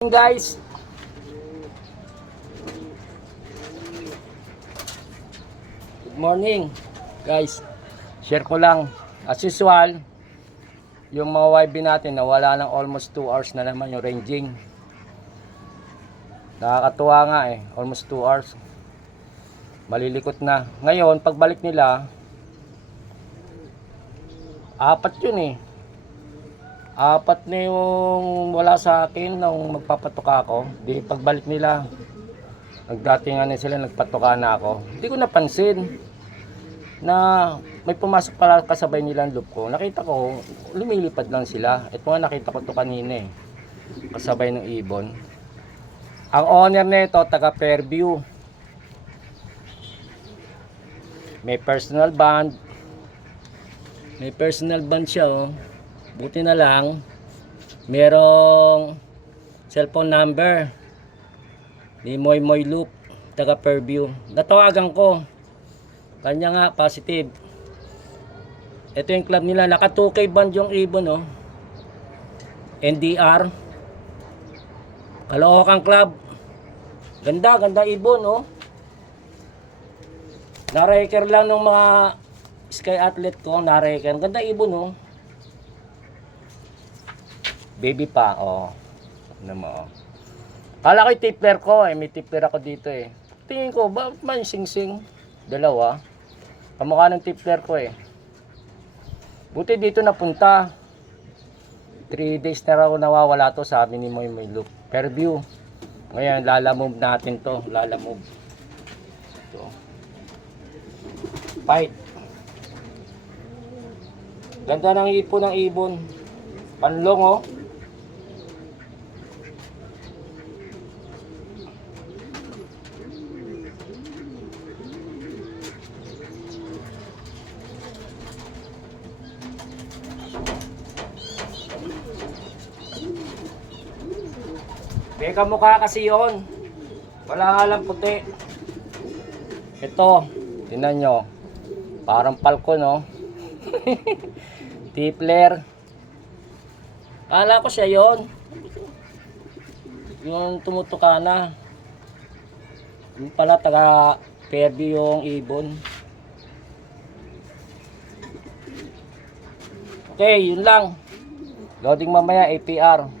Guys, good morning guys. Share ko lang as usual yung mga YB natin na wala ng almost 2 hours na naman yung ranging. Nakakatuwa nga almost 2 hours malilikot na. Ngayon pagbalik nila apat yun apat na yung wala sa akin nung magpapatuka ako. Di pagbalik nila nagdatingan na sila, nagpatuka na ako. Hindi ko napansin na may pumasok pala kasabay nilang loop ko. Nakita ko lumilipad lang sila. Ito nga nakita ko to kanina kasabay ng ibon. Ang owner nito taga Fairview, may personal band siya Buti na lang merong cellphone number ni Moy Loop taga Fairview. Natawagan ko kanya nga, positive. Ito yung club nila, naka 2K band yung ibon NDR Caloocan Club. Ganda ibon na-reker lang ng mga Sky Athlete ko, na-reker. Ganda ibon baby pa ano mo kala ko yung tipper ko may tipper ako dito tingin ko ba man sing dalawa kamukha ng tipper ko buti dito napunta. 3 days na raw nawawala to, sabi ni Moy Loop Fairview. Ngayon lalamove natin to, lalamove ito fight. Ganda ng ipon ng ibon, panlong may kamukha kasi yon, wala nga lang puti. Ito tingnan nyo, parang falcon Tipler. Kala ko siya yon, yung tumutuka na. Yung pala taga Fairview yung ibon. Okay, yun lang. Loading mamaya APR.